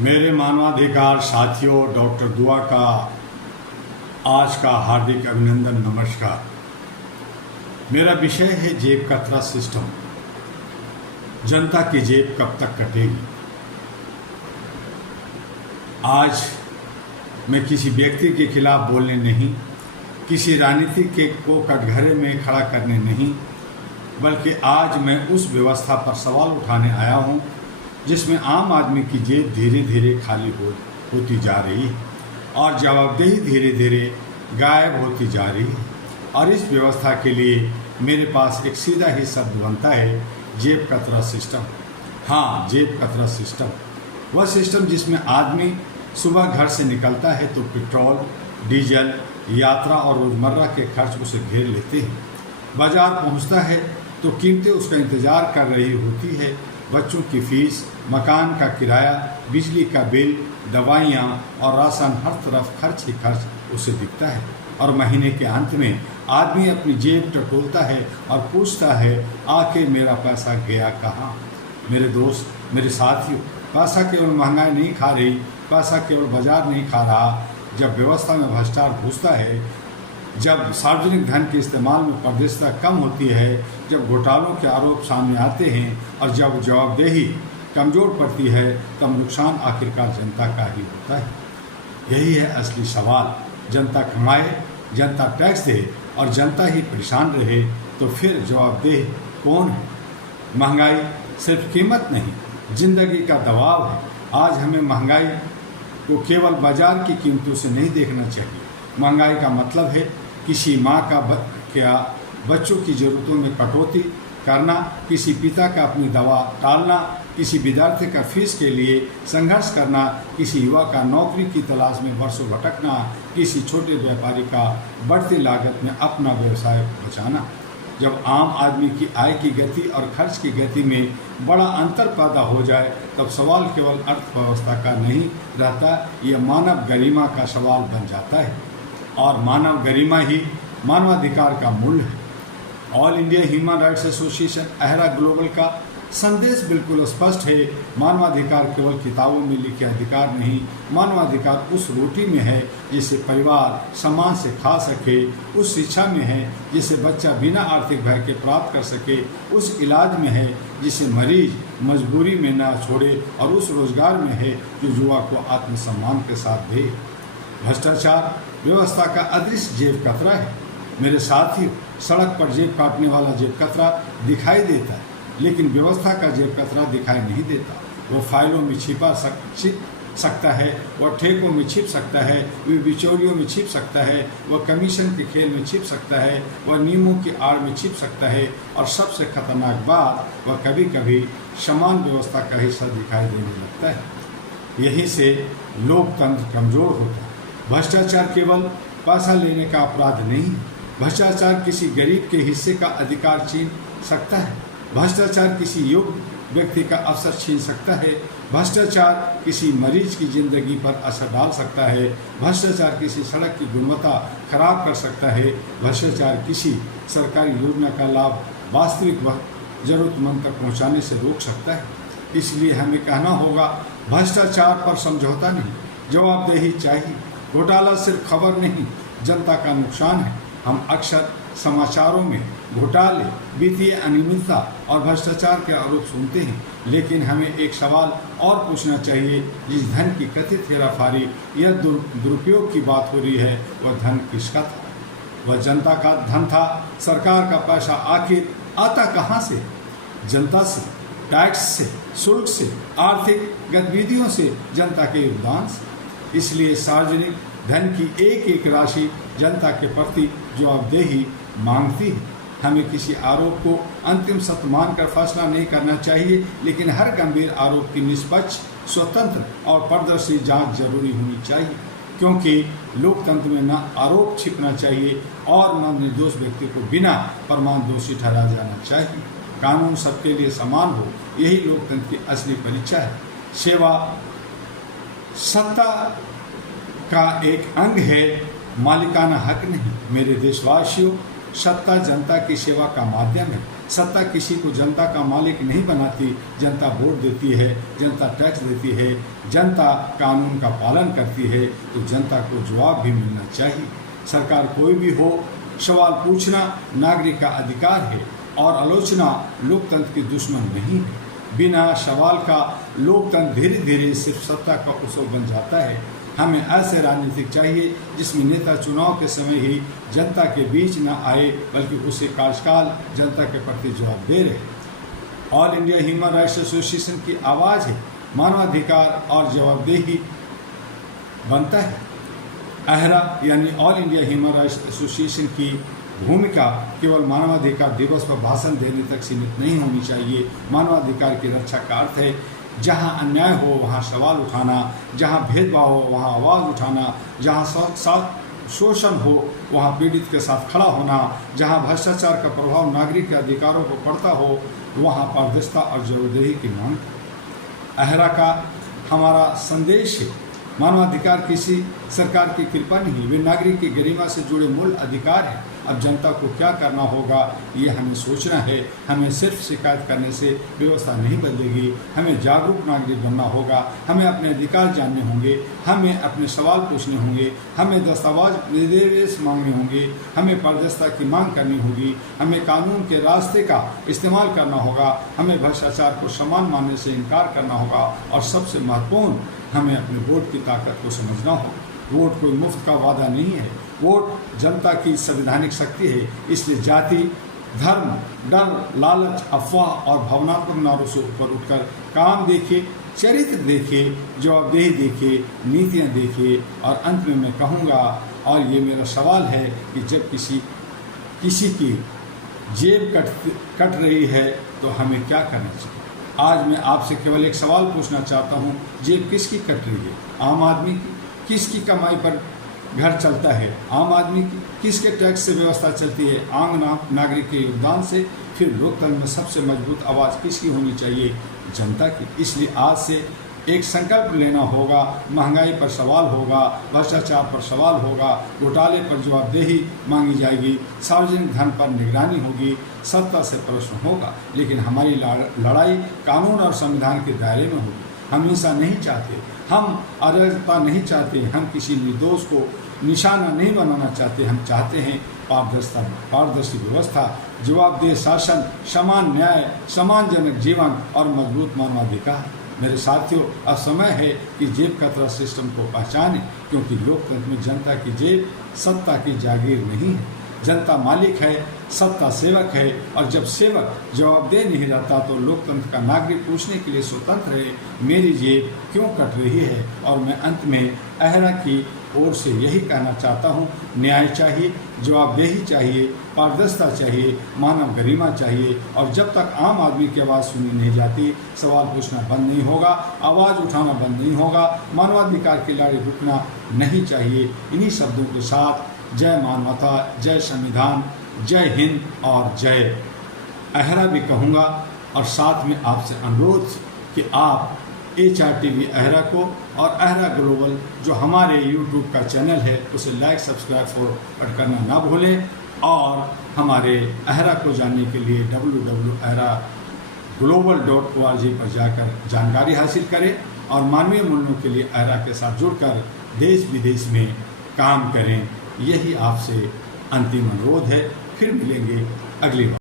मेरे मानवाधिकार साथियों, डॉक्टर दुआ का आज का हार्दिक अभिनंदन, नमस्कार। मेरा विषय है जेब कतरा सिस्टम। जनता की जेब कब तक कटेगी। आज मैं किसी व्यक्ति के खिलाफ बोलने नहीं, किसी राजनीतिक के को कटघरे में खड़ा करने नहीं, बल्कि आज मैं उस व्यवस्था पर सवाल उठाने आया हूँ जिसमें आम आदमी की जेब धीरे धीरे खाली होती जा रही है और जवाबदेही धीरे धीरे गायब होती जा रही है। और इस व्यवस्था के लिए मेरे पास एक सीधा ही शब्द बनता है, जेब कतरा सिस्टम। हाँ, जेब कतरा सिस्टम, वह सिस्टम जिसमें आदमी सुबह घर से निकलता है तो पेट्रोल, डीजल, यात्रा और रोज़मर्रा के खर्च उसे घेर लेते हैं। बाजार पहुंचता है तो कीमतें उसका इंतज़ार कर रही होती है। बच्चों की फीस, मकान का किराया, बिजली का बिल, दवाइयाँ और राशन, हर तरफ खर्च ही खर्च उसे दिखता है। और महीने के अंत में आदमी अपनी जेब टटोलता है और पूछता है, आखिर मेरा पैसा गया कहाँ। मेरे दोस्त, मेरे साथियों, पैसा केवल महंगाई नहीं खा रही, पैसा केवल बाजार नहीं खा रहा। जब व्यवस्था में भ्रष्टाचार घुसता है, जब सार्वजनिक धन के इस्तेमाल में पारदर्शिता कम होती है, जब घोटालों के आरोप सामने आते हैं और जब जवाबदेही कमज़ोर पड़ती है, तब नुकसान आखिरकार जनता का ही होता है। यही है असली सवाल। जनता कमाए, जनता टैक्स दे और जनता ही परेशान रहे तो फिर जवाबदेह कौन है। महंगाई सिर्फ कीमत नहीं, जिंदगी का दबाव है। आज हमें महंगाई को केवल बाजार की कीमतों से नहीं देखना चाहिए। महंगाई का मतलब है किसी माँ का क्या बच्चों की ज़रूरतों में कटौती करना, किसी पिता का अपनी दवा टालना, किसी विद्यार्थी का फीस के लिए संघर्ष करना, किसी युवा का नौकरी की तलाश में वर्षों भटकना, किसी छोटे व्यापारी का बढ़ती लागत में अपना व्यवसाय बचाना। जब आम आदमी की आय की गति और खर्च की गति में बड़ा अंतर पैदा हो जाए, तब सवाल केवल अर्थव्यवस्था का नहीं रहता, यह मानव गरिमा का सवाल बन जाता है। और मानव गरिमा ही मानवाधिकार का मूल है। All India human rights association अहरा ग्लोबल का संदेश बिल्कुल स्पष्ट है। मानवाधिकार केवल किताबों में लिखे अधिकार नहीं, मानवाधिकार उस रोटी में है जिसे परिवार सम्मान से खा सके, उस शिक्षा में है जिसे बच्चा बिना आर्थिक भय के प्राप्त कर सके, उस इलाज में है जिसे मरीज मजबूरी में ना छोड़े, और उस रोजगार में है जो युवा को आत्मसम्मान के साथ दे। भ्रष्टाचार व्यवस्था का अदृश्य जेब कतरा है। मेरे साथियों, सड़क पर जेब काटने वाला जेब कतरा दिखाई देता है, लेकिन व्यवस्था का जेब कतरा दिखाई नहीं देता। वो फाइलों में छिप सकता है, वह ठेकों में छिप सकता है, वह बिचौलियों में छिप सकता है, वह कमीशन के खेल में छिप सकता है, वह नियमों की आड़ में छिप सकता है, और सबसे खतरनाक बात, वह कभी कभी समान व्यवस्था का हिस्सा दिखाई देने लगता है। यहीं से लोकतंत्र कमज़ोर होता है। भ्रष्टाचार केवल पैसा लेने का अपराध नहीं है। भ्रष्टाचार किसी गरीब के हिस्से का अधिकार छीन सकता है। भ्रष्टाचार किसी योग्य व्यक्ति का अवसर छीन सकता है। भ्रष्टाचार किसी मरीज की जिंदगी पर असर डाल सकता है। भ्रष्टाचार किसी सड़क की गुणवत्ता खराब कर सकता है। भ्रष्टाचार किसी सरकारी योजना का लाभ वास्तविक जरूरतमंद तक पहुँचाने से रोक सकता है। इसलिए हमें कहना होगा, भ्रष्टाचार पर समझौता नहीं, जवाबदेही चाहिए। घोटाला सिर्फ खबर नहीं, जनता का नुकसान है। हम अक्सर समाचारों में घोटाले, वित्तीय अनियमितता और भ्रष्टाचार के आरोप सुनते हैं, लेकिन हमें एक सवाल और पूछना चाहिए, जिस धन की कथित हेराफेरी या दुरुपयोग की बात हो रही है, वह धन किसका था? वह जनता का धन था। सरकार का पैसा आखिर आता कहाँ से? जनता से, टैक्स से, शुल्क से, आर्थिक गतिविधियों से, जनता के योगदान से। इसलिए सार्वजनिक धन की एक एक राशि जनता के प्रति जवाबदेही मांगती है। हमें किसी आरोप को अंतिम सत्य मानकर फैसला नहीं करना चाहिए, लेकिन हर गंभीर आरोप की निष्पक्ष, स्वतंत्र और पारदर्शी जांच जरूरी होनी चाहिए, क्योंकि लोकतंत्र में न आरोप छिपना चाहिए और न निर्दोष व्यक्ति को बिना प्रमाण दोषी ठहराया जाना चाहिए। कानून सबके लिए समान हो, यही लोकतंत्र की असली परीक्षा है। सेवा सत्ता का एक अंग है, मालिकाना हक नहीं। मेरे देशवासियों, सत्ता जनता की सेवा का माध्यम है। सत्ता किसी को जनता का मालिक नहीं बनाती। जनता वोट देती है, जनता टैक्स देती है, जनता कानून का पालन करती है, तो जनता को जवाब भी मिलना चाहिए। सरकार कोई भी हो, सवाल पूछना नागरिक का अधिकार है और आलोचना लोकतंत्र की दुश्मन नहीं है। बिना सवाल का लोकतंत्र धीरे धीरे सिर्फ सत्ता का उत्सव बन जाता है। हमें ऐसे राजनीतिक चाहिए जिसमें नेता चुनाव के समय ही जनता के बीच न आए, बल्कि उसे कार्यकाल जनता के प्रति जवाब दे रहे। All India human rights association की आवाज़ है, मानवाधिकार और जवाबदेही बनता है। अहरा यानी all India human rights association की भूमिका केवल मानवाधिकार दिवस पर भाषण देने तक सीमित नहीं होनी चाहिए। मानवाधिकार की रक्षा का अर्थ है जहाँ अन्याय हो वहाँ सवाल उठाना, जहाँ भेदभाव हो वहाँ आवाज़ उठाना, जहाँ शोषण हो वहाँ पीड़ित के साथ खड़ा होना, जहाँ भ्रष्टाचार का प्रभाव नागरिक के अधिकारों को पड़ता हो वहाँ पारदर्शिता और जवाबदेही की मांग। अहरा का हमारा संदेश है, मानवाधिकार किसी सरकार की कृपा नहीं, वे नागरिक की गरिमा से जुड़े मूल अधिकार हैं। अब जनता को क्या करना होगा ये हमें सोचना है। हमें सिर्फ शिकायत करने से व्यवस्था नहीं बदलेगी, हमें जागरूक नागरिक बनना होगा। हमें अपने अधिकार जानने होंगे, हमें अपने सवाल पूछने होंगे, हमें दस्तावेज मांगने होंगे, हमें पारदर्शिता की मांग करनी होगी, हमें कानून के रास्ते का इस्तेमाल करना होगा, हमें भ्रष्टाचार को समान मानने से इनकार करना होगा और सबसे महत्वपूर्ण हमें अपने वोट की ताकत को समझना होगा। वोट कोई मुफ्त का वादा नहीं है, वोट जनता की संवैधानिक शक्ति है। इसलिए जाति, धर्म, डर, लालच, अफवाह और भावनात्मक नारों से ऊपर उठकर काम देखिए, चरित्र देखिए, जवाबदेही देखिए, नीतियाँ देखिए। और अंत में मैं कहूँगा, और ये मेरा सवाल है कि जब किसी की जेब कट रही है तो हमें क्या करना चाहिए। आज मैं आपसे केवल एक सवाल पूछना चाहता हूँ, जेब किसकी कट रही है? आम आदमी की। किसकी कमाई पर घर चलता है? आम आदमी की। किसके टैक्स से व्यवस्था चलती है? आम नागरिक के योगदान से। फिर लोकतंत्र में सबसे मजबूत आवाज़ किसकी होनी चाहिए? जनता की। इसलिए आज से एक संकल्प लेना होगा, महंगाई पर सवाल होगा, भ्रष्टाचार पर सवाल होगा, घोटाले पर जवाबदेही मांगी जाएगी, सार्वजनिक धन पर निगरानी होगी, सत्ता से प्रश्न होगा। लेकिन हमारी लड़ाई कानून और संविधान के दायरे में होगी। हम हिंसा नहीं चाहते, हम अराजकता नहीं चाहते, हम किसी निर्दोष को निशाना नहीं बनाना चाहते। हम चाहते हैं पारदर्शी व्यवस्था, जवाबदेह शासन, समान न्याय, सम्मानजनक जीवन और मजबूत मानवाधिकार। मेरे साथियों, अब समय है कि जेब कतरा सिस्टम को पहचानें, क्योंकि लोकतंत्र में जनता की जेब सत्ता की जागीर नहीं है। जनता मालिक है, सत्ता सेवक है, और जब सेवक जवाबदेह नहीं रहता तो लोकतंत्र का नागरिक पूछने के लिए स्वतंत्र है, मेरी जेब क्यों कट रही है। और मैं अंत में अहरा की ओर से यही कहना चाहता हूँ, न्याय चाहिए, जवाबदेही चाहिए, पारदर्शिता चाहिए, मानव गरिमा चाहिए। और जब तक आम आदमी की आवाज़ सुनी नहीं जाती, सवाल पूछना बंद नहीं होगा, आवाज़ उठाना बंद नहीं होगा, मानवाधिकार की लड़ाई रुकना नहीं चाहिए। इन्हीं शब्दों के साथ जय मानवता, जय संविधान, जय हिंद और जय अहरा भी कहूँगा। और साथ में आपसे अनुरोध कि आप HRTV अहरा को और अहरा ग्लोबल जो हमारे YouTube का चैनल है उसे लाइक, सब्सक्राइब, फॉरवर्ड करना ना भूलें। और हमारे अहरा को जानने के लिए www.ahraglobal.org पर जाकर जानकारी हासिल करें और मानवीय मूल्यों के लिए अहरा के साथ जुड़कर देश विदेश में काम करें। यही आपसे अंतिम अनुरोध है। फिर मिलेंगे अगली बार।